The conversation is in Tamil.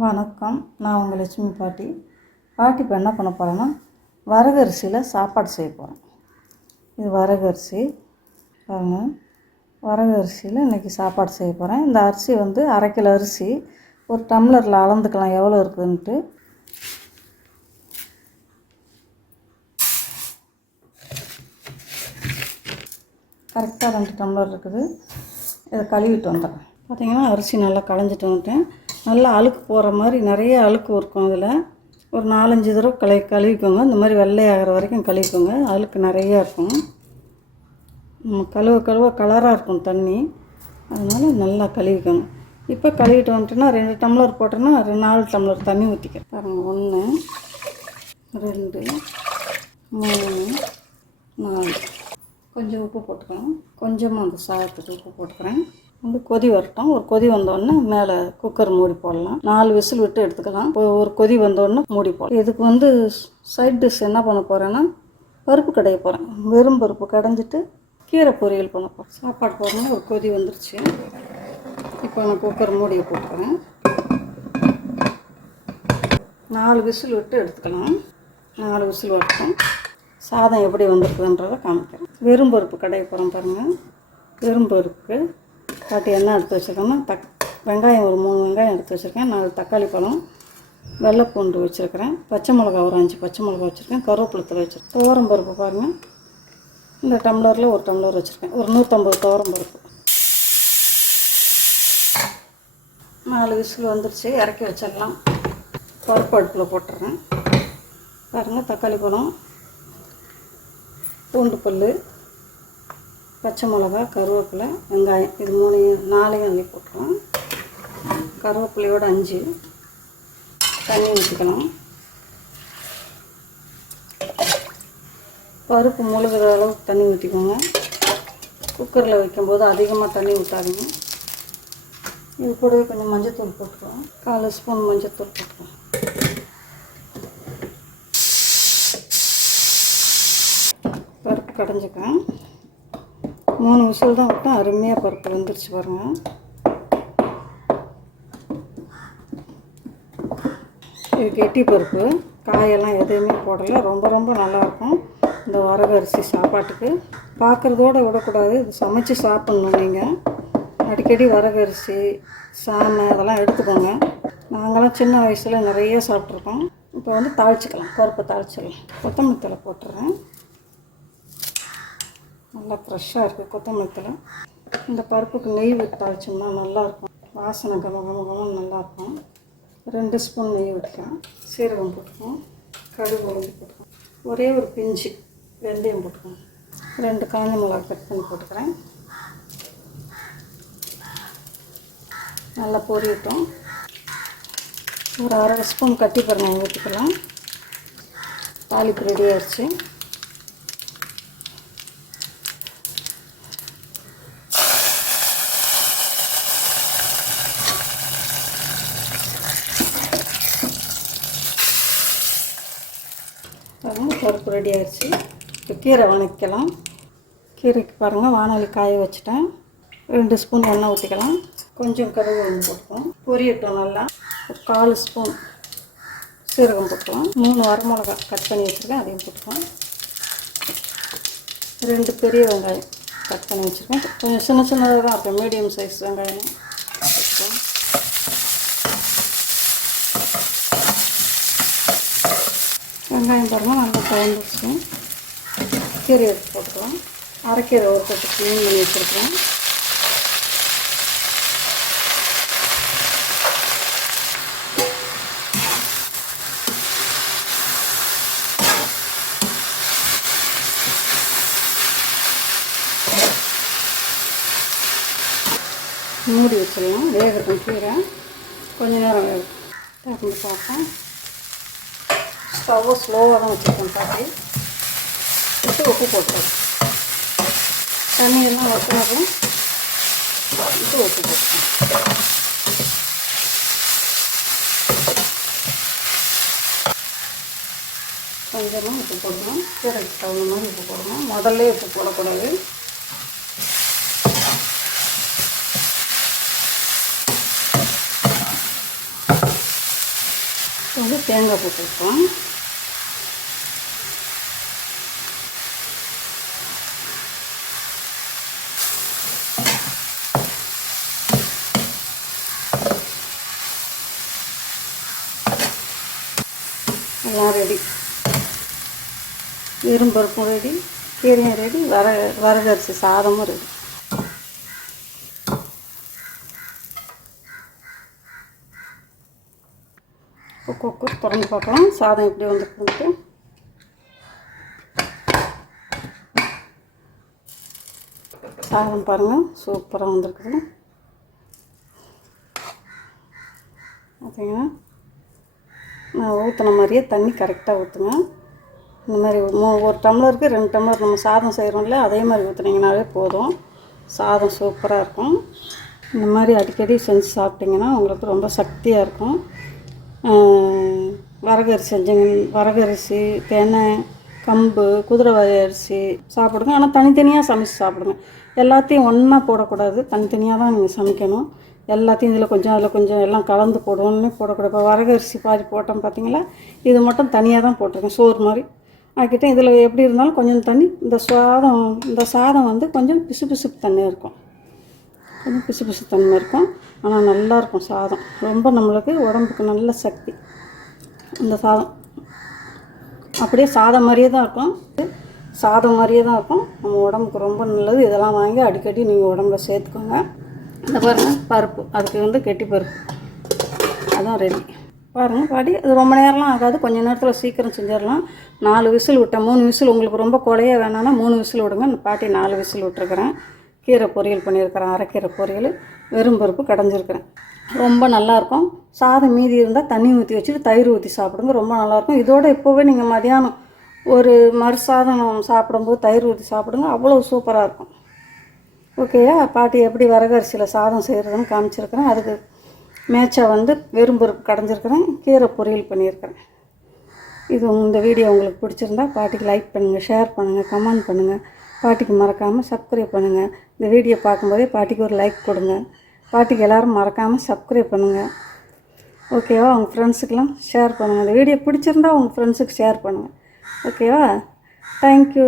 வணக்கம். நான் உங்கள் லட்சுமி பாட்டி. பாட்டி இப்போ என்ன பண்ண போகிறேன்னா வரகரிசியில் சாப்பாடு செய்ய போகிறேன் இது வரகரிசி. பாருங்கள் வரகரிசியில் இன்றைக்கி சாப்பாடு செய்ய போகிறேன் இந்த அரிசி வந்து அரை கிலோ அரிசி. ஒரு டம்ளரில் அளந்துக்கலாம். எவ்வளோ இருக்குதுன்ட்டு. கரெக்டாக ரெண்டு டம்ளர் இருக்குது. இதை கழுவிட்டு வந்துடுறேன். பார்த்தீங்கன்னா அரிசி நல்லா களைஞ்சிட்டு வந்துட்டேன். நல்லா அழுக்கு போகிற மாதிரி நிறைய அழுக்கு இருக்கும் அதில். ஒரு நாலஞ்சு தடவை கலை கழுவிக்கோங்க. இந்த மாதிரி வெள்ளையாகிற வரைக்கும் கழுவிக்கோங்க. அழுக்கு நிறையா இருக்கும். நம்ம கழுவ கழுவ கலராக இருக்கும் தண்ணி. அதனால் நல்லா கழுவிக்கோங்க. இப்போ கழுவிட்டு வந்துட்டோன்னா ரெண்டு டம்ளர் போட்டோன்னா ரெண்டு நாலு டம்ளர் தண்ணி ஊற்றிக்க பாருங்கள் ஒன்று ரெண்டு மூணு நாலு. கொஞ்சம் உப்பு போட்டுக்கலாம் கொஞ்சமாக அந்த சாதத்துக்கு உப்பு போட்டுக்கிறேன். வந்து கொதி வரட்டும். ஒரு கொதி வந்தோடனே மேலே குக்கர் மூடி போடலாம். நாலு விசில் விட்டு எடுத்துக்கலாம். ஒரு கொதி வந்தோடனே மூடி போடலாம். இதுக்கு வந்து சைட் டிஷ் என்ன பண்ண போகிறேன்னா பருப்பு கடைய போகிறேன் வெறும் பருப்பு கடைஞ்சிட்டு கீரை பொரியல் பண்ண போகிறேன் சாப்பாடு போடணும் ஒரு கொதி வந்துருச்சு. இப்போ நான் குக்கர் மூடியை போட்டுக்கிறேன். நாலு விசில் விட்டு எடுத்துக்கலாம். நாலு விசில் வரட்டும். சாதம் எப்படி வந்திருக்குதுன்றதை காமிக்கிறேன். வெறும் பருப்பு கடைய போகிறோம் பாருங்கள் வெறும் பருப்பு. பாட்டி எண்ணெய் எடுத்து வச்சுருக்கேன்னா தக் வெங்காயம் ஒரு மூணு வெங்காயம் எடுத்து வச்சுருக்கேன். நாலு தக்காளி பழம் வெள்ளைப்பூண்டு வச்சுருக்கிறேன். பச்சை மிளகா ஒரு அஞ்சு பச்சை மிளகா வச்சுருக்கேன். கருவேப்பிலத்தில் வச்சுருக்கேன். துவரம் பருப்பு பாருங்கள் இந்த டம்ளரில் ஒரு டம்ளர் வச்சுருக்கேன். ஒரு நூற்றம்பது துவரம் பருப்பு. நாலு விசில் வந்துருச்சு. இறக்கி வச்சிடலாம். பருப்பு அடுப்பில் போட்டுறேன். பாருங்கள் தக்காளி பழம் பூண்டு பல் பச்சை மிளகா கருவேப்பிலை வெங்காயம் இது மூணையும் நாளையும் அள்ளி போட்டுக்கலாம். கருவேப்பிலையோடு அஞ்சு. தண்ணி ஊற்றிக்கலாம். பருப்பு முழுகிற அளவுக்கு தண்ணி ஊற்றிக்கோங்க. குக்கரில் வைக்கும்போது அதிகமாக தண்ணி ஊற்றாதீங்க இது கூடவே கொஞ்சம் மஞ்சத்தூள் போட்டுக்கலாம். கால் ஸ்பூன் மஞ்சத்தூள் போட்டுக்கலாம். பருப்பு கடைஞ்சிக்கிறேன் மூணு விசில் தான் விட்டோம் அருமையாக பருப்பு வந்துருச்சு பாருங்கள் இது கெட்டி பருப்பு. காயெல்லாம் எதுவுமே போடலை. ரொம்ப ரொம்ப நல்லாயிருக்கும் இந்த வரகரிசி சாப்பாட்டுக்கு. பார்க்குறதோட விடக்கூடாது. இது சமைச்சு சாப்பிட்ணும் நீங்கள் அடிக்கடி வரகரிசி சாமை அதெல்லாம் எடுத்துக்கோங்க. நாங்களாம் சின்ன வயசில் நிறைய சாப்பிட்ருக்கோம் இப்போ வந்து தாளிச்சிக்கலாம். பருப்பை தாளிச்சிடலாம். கொத்தமல்லி தழை போட்டுறேன். நல்லா ஃப்ரெஷ்ஷாக இருக்குது கொத்தமல்லி இந்த பருப்புக்கு நெய் விட்டு தாளிச்சோம்னா நல்லாயிருக்கும் வாசனை கம கம நல்லாயிருக்கும் ரெண்டு ஸ்பூன் நெய் விட்டுக்கலாம். சீரகம் போட்டுக்கோம் கடுகு உளுந்து போட்டுக்கோம் ஒரே ஒரு பிஞ்சு வெந்தயம் போட்டுக்கோம் ரெண்டு காஞ்ச மிளகா கட் பண்ணி போட்டுக்கிறேன். நல்லா பொரியட்டும். ஒரு அரை ஸ்பூன் கட்டி பருங்க ஊற்றிக்கலாம் தாலிப்பு ரெடி ஆயிடுச்சு பாருங்கள் பருப்பு ரெடி ஆயிடுச்சு இப்போ கீரை வணக்கலாம் கீரைக்கு பாருங்கள் வானொலி காய வச்சுட்டேன். ரெண்டு ஸ்பூன் எண்ணெய் ஊற்றிக்கலாம் கொஞ்சம் கருவு ஒன்று போட்டுக்கலாம். பொரியட்டும் நல்லா. ஒரு கால் ஸ்பூன் சீரகம் போட்டுக்கலாம். மூணு வரமிளகா கட் பண்ணி வச்சுருக்கேன் அதையும் போட்டுக்கலாம். ரெண்டு பெரிய வெங்காயம் கட் பண்ணி வச்சுருக்கேன். கொஞ்சம் சின்ன சின்னதாக தான் இருக்கும் மீடியம் சைஸ் வெங்காயம் போட்டுக்கலாம் வெங்காயம் பாருங்கள் நல்லா குழந்துருச்சு கீரை எடுத்து போட்டுக்கலாம். அரைக்கீரை ஒரு கட்டு க்ளீன் பண்ணி வச்சுருக்கோம் மூடி வச்சிடலாம். வேகட்டும் கீரை. கொஞ்ச நேரம் வேகட்டும். திறந்து பார்ப்போம். ஸ்டவ்வை ஸ்லோவாக தான் வச்சுருக்கோம் பார்த்து விட்டு உப்பு போட்டுருவோம் தண்ணியெல்லாம் வற்றினப்புறம் விட்டு உப்பு போட்டுருவோம் கொஞ்சமாக உப்பு போடணும். கீரைக்கு தகுந்த மாதிரி உப்பு போடணும். முதல்ல உப்பு போடக்கூடாது. வந்து தேங்காய் போட்டிருக்கோம். எல்லாம் ரெடி இரும்பருப்பும் ரெடி கீரையும் ரெடி வர வரகரிசி சாதமும் ரெடி இப்போ குக்கர் திறந்து பார்க்கலாம் சாதம் எப்படி வந்துருக்குன்ட்டு சாதம் பாருங்கள் சூப்பராக வந்திருக்குது பார்த்தீங்கன்னா நான் ஊற்றின மாதிரியே தண்ணி கரெக்டாக ஊற்றுங்க இந்த மாதிரி மூ ஒரு டம்ளருக்கு ரெண்டு டம்ளர் நம்ம சாதம் செய்கிறோம்ல அதே மாதிரி ஊற்றுனீங்கனாவே போதும் சாதம் சூப்பராக இருக்கும். இந்த மாதிரி அடிக்கடி செஞ்சு சாப்பிட்டிங்கன்னா உங்களுக்கு ரொம்ப சக்தியாக இருக்கும். வரகரிசி செஞ்சீங்க. வரகரிசி தெனை கம்பு குதிரைவாரி அரிசி சாப்பிடுங்க. ஆனால் தனித்தனியாக சமைச்சு சாப்பிடுங்க. எல்லாத்தையும் ஒன்றா போடக்கூடாது. தனித்தனியாக தான் நீங்கள் சமைக்கணும். எல்லாத்தையும் இதில் கொஞ்சம் அதில் கொஞ்சம் எல்லாம் கலந்து போடணும்னு போடக்கூடாது. இப்போ வரகரிசி பாதி போட்டோம் பார்த்தீங்களா இது மட்டும் தனியாக தான் போட்டிருக்கேன். சோறு மாதிரி. ஆக்கிட்டேன். இதில் எப்படி இருந்தாலும் கொஞ்சம் தண்ணி இந்த சாதம் இந்த சாதம் வந்து கொஞ்சம் பிசு பிசுப்பு தண்ணி இருக்கும். கொஞ்சம் பிசு பிசு தன்மை இருக்கும். ஆனால் நல்லாயிருக்கும் சாதம். ரொம்ப நம்மளுக்கு உடம்புக்கு நல்ல சக்தி. இந்த சாதம். அப்படியே சாதம் மாதிரியே தான் இருக்கும். சாதம் மாதிரியே தான் இருக்கும். நம்ம உடம்புக்கு ரொம்ப நல்லது. இதெல்லாம் வாங்கி அடிக்கடி நீங்கள் உடம்புல சேர்த்துக்கோங்க. இந்த பாருங்கள் பருப்பு. அதுக்கு வந்து கெட்டி பருப்பு. அதான் ரெடி பாருங்கள் பாடி. அது ரொம்ப நேரம்லாம் ஆகாது. கொஞ்ச நேரத்தில் சீக்கிரம் செஞ்சிடலாம். நாலு விசில் விட்டேன். மூணு விசில். உங்களுக்கு ரொம்ப குழைய வேணாம்னா மூணு விசில் விடுங்க. பாட்டி நாலு விசில் விட்டுருக்குறேன். கீரை பொரியல் பண்ணியிருக்கிறேன் அரைக்கீரை பொரியல் வெறும் பருப்பு கடைஞ்சிருக்கிறேன். ரொம்ப நல்லாயிருக்கும். சாதம் மீதி இருந்தால் தண்ணி ஊற்றி வச்சுட்டு தயிர் ஊற்றி சாப்பிடுங்க. ரொம்ப நல்லாயிருக்கும். இதோட இப்போவே நீங்கள் மதியானம் ஒரு மறுசாதம் சாப்பிடும்போது தயிர் ஊற்றி சாப்பிடுங்க. அவ்வளோ சூப்பராக இருக்கும் ஓகேயா? பாட்டி எப்படி வரகரிசியில் சாதம் செய்கிறதுன்னு காமிச்சிருக்கிறேன். அதுக்கு மேட்சாக வந்து வெறும் பருப்பு கடைஞ்சிருக்கிறேன். கீரை பொரியல் பண்ணியிருக்கிறேன். இது இந்த வீடியோ உங்களுக்கு பிடிச்சிருந்தா பாட்டிக்கு லைக் பண்ணுங்கள் ஷேர் பண்ணுங்கள் கமெண்ட் பண்ணுங்கள் பாட்டிக்கு மறக்காமல் சப்ஸ்கிரைப் பண்ணுங்கள் இந்த வீடியோ பார்க்கும்போதே பாட்டிக்கு ஒரு லைக் கொடுங்க. பாட்டிக்கு எல்லோரும் மறக்காமல் சப்ஸ்கிரைப் பண்ணுங்கள் ஓகேவா உங்கள் ஃப்ரெண்ட்ஸுக்கெல்லாம் ஷேர் பண்ணுங்கள் இந்த வீடியோ பிடிச்சிருந்தா உங்கள் ஃப்ரெண்ட்ஸுக்கு ஷேர் பண்ணுங்கள் ஓகேவா தேங்க்யூ